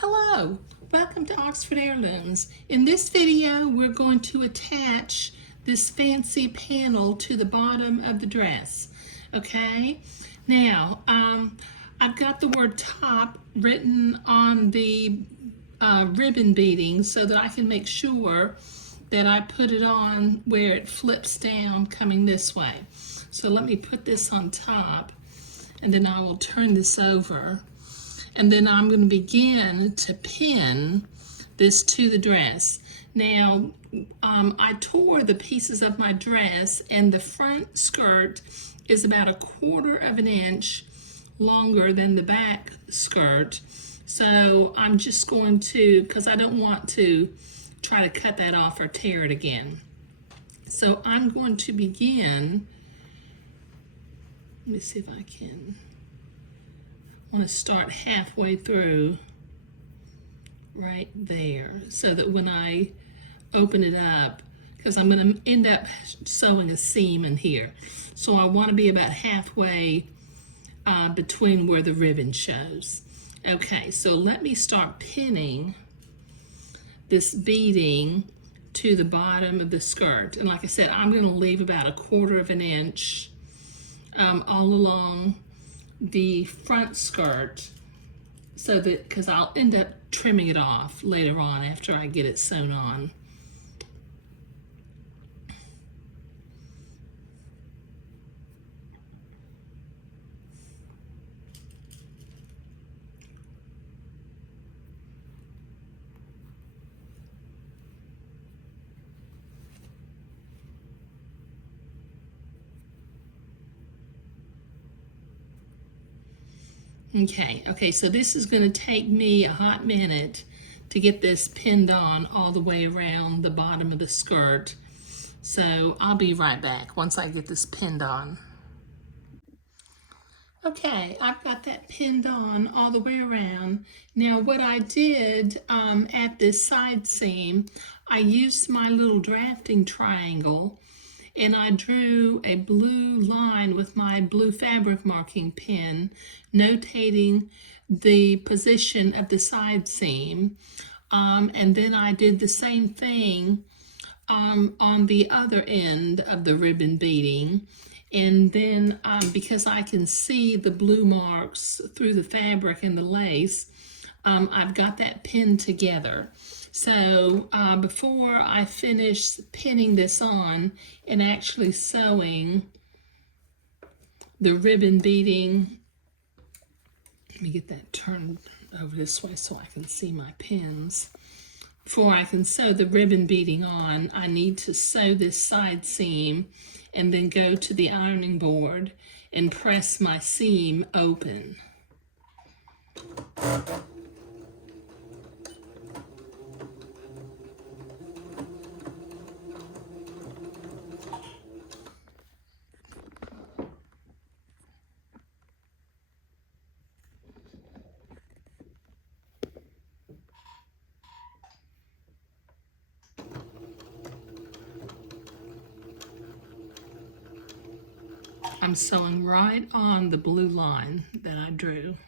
Hello, welcome to Oxford Heirlooms. In this video, we're going to attach this fancy panel to the bottom of the dress. Okay, now I've got the word top written on the ribbon beading so that I can make sure that I put it on where it flips down coming this way. So let me put this on top and then I will turn this over. And then I'm going to begin to pin this to the dress. Now, I tore the pieces of my dress, and the front skirt is about 1/4 of an inch longer than the back skirt. So I'm just going to, because I don't want to try to cut that off or tear it again. So I'm going to begin, let me see if I can. I want to start halfway through right there so that when I open it up, because I'm going to end up sewing a seam in here, so I want to be about halfway between where the ribbon shows. Okay, so let me start pinning this beading to the bottom of the skirt, and like I said, I'm going to leave about 1/4 of an inch all along the front skirt, so that, because I'll end up trimming it off later on after I get it sewn on. Okay, so this is going to take me a hot minute to get this pinned on all the way around the bottom of the skirt. So I'll be right back once I get this pinned on. Okay, I've got that pinned on all the way around. Now what I did at this side seam, I used my little drafting triangle and I drew a blue line with my blue fabric marking pen, notating the position of the side seam. And then I did the same thing on the other end of the ribbon beading. And then because I can see the blue marks through the fabric and the lace, I've got that pinned together. So before I finish pinning this on and actually sewing the ribbon beading, let me get that turned over this way so I can see my pins. Before I can sew the ribbon beading on, I need to sew this side seam and then go to the ironing board and press my seam open. I'm sewing right on the blue line that I drew.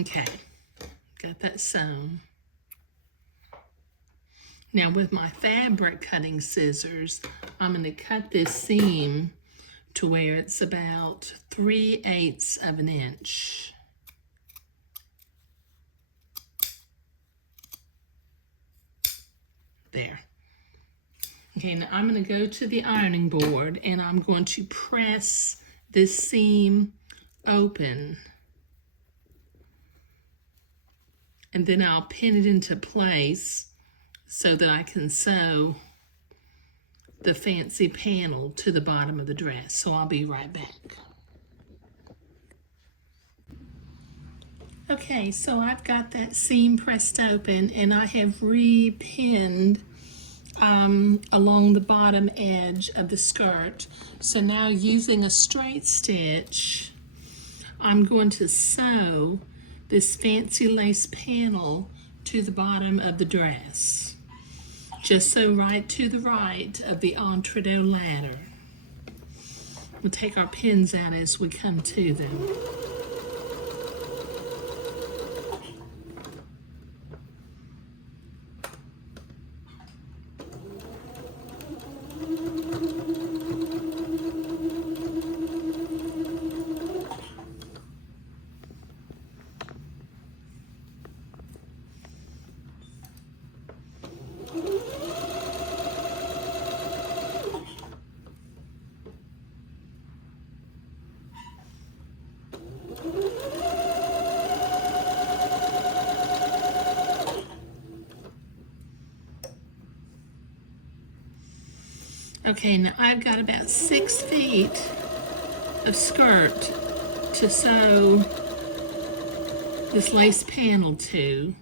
Okay, got that sewn. Now with my fabric cutting scissors, I'm going to cut this seam to where it's about 3/8 of an inch. There. Okay, now I'm going to go to the ironing board and I'm going to press this seam open. And then I'll pin it into place so that I can sew the fancy panel to the bottom of the dress. So I'll be right back. Okay, so I've got that seam pressed open and I have re-pinned along the bottom edge of the skirt. So now using a straight stitch, I'm going to sew this fancy lace panel to the bottom of the dress. Just sew right to the right of the entre-deux ladder. We'll take our pins out as we come to them. Okay, now I've got about 6 feet of skirt to sew this lace panel to.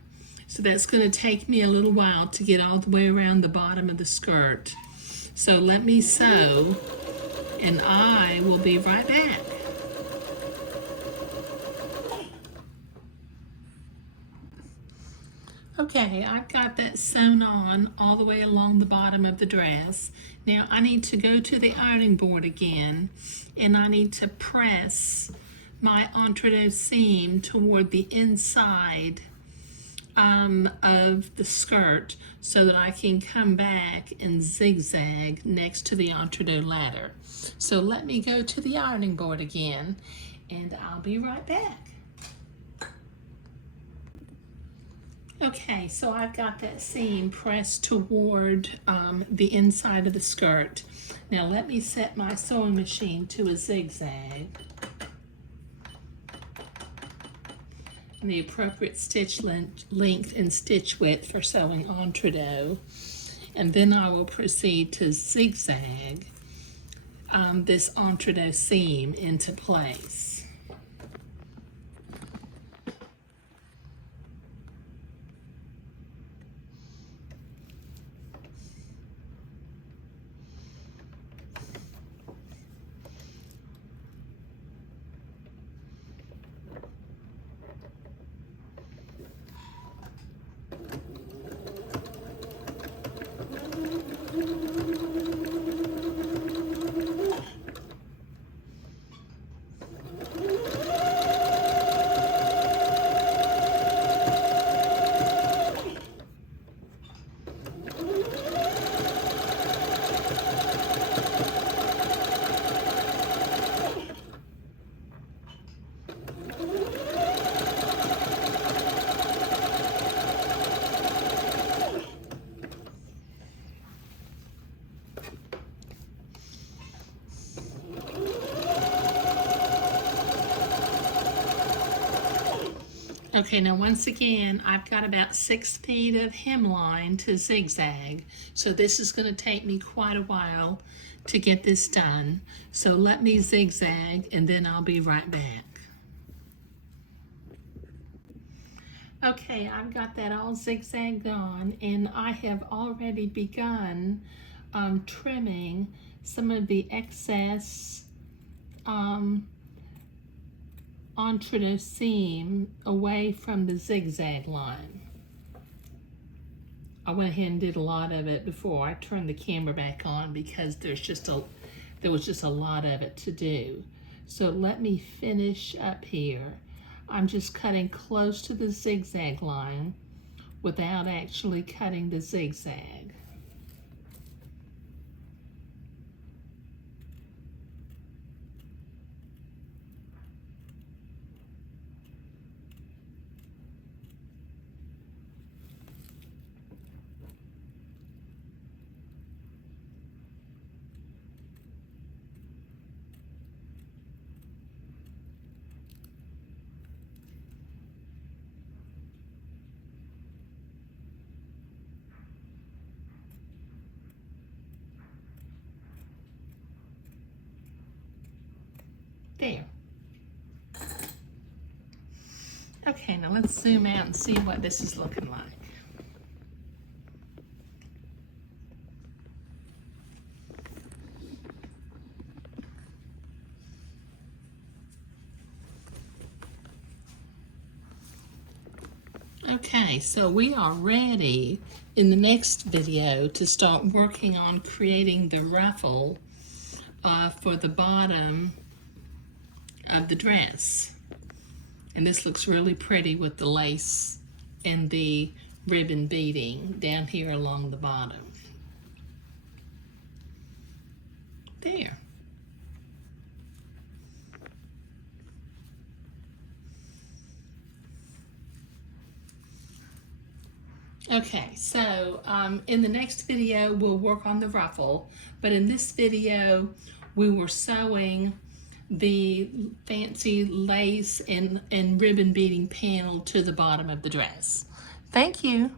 So that's going to take me a little while to get all the way around the bottom of the skirt. So let me sew and I will be right back. Okay, I've got that sewn on all the way along the bottom of the dress. Now I need to go to the ironing board again and I need to press my entre-deux seam toward the inside of the skirt so that I can come back and zigzag next to the entre-deux ladder. So let me go to the ironing board again and I'll be right back. Okay, so I've got that seam pressed toward the inside of the skirt. Now let me set my sewing machine to a zigzag. And the appropriate stitch length and stitch width for sewing entre-deux. And then I will proceed to zigzag this entre-deux seam into place. Okay, now once again, I've got about 6 feet of hemline to zigzag. So this is going to take me quite a while to get this done. So let me zigzag and then I'll be right back. Okay, I've got that all zigzagged on and I have already begun trimming some of the excess entre-deux seam away from the zigzag line. I went ahead and did a lot of it before I turned the camera back on because there was just a lot of it to do. So let me finish up here. I'm just cutting close to the zigzag line without actually cutting the zigzag. There. Okay, Okay, now let's zoom out and see what this is looking like. Okay, so we are ready in the next video to start working on creating the ruffle for the bottom of the dress. And this looks really pretty with the lace and the ribbon beading down here along the bottom. There. Okay, so in the next video we'll work on the ruffle, but in this video we were sewing the fancy lace and ribbon beading panel to the bottom of the dress. Thank you.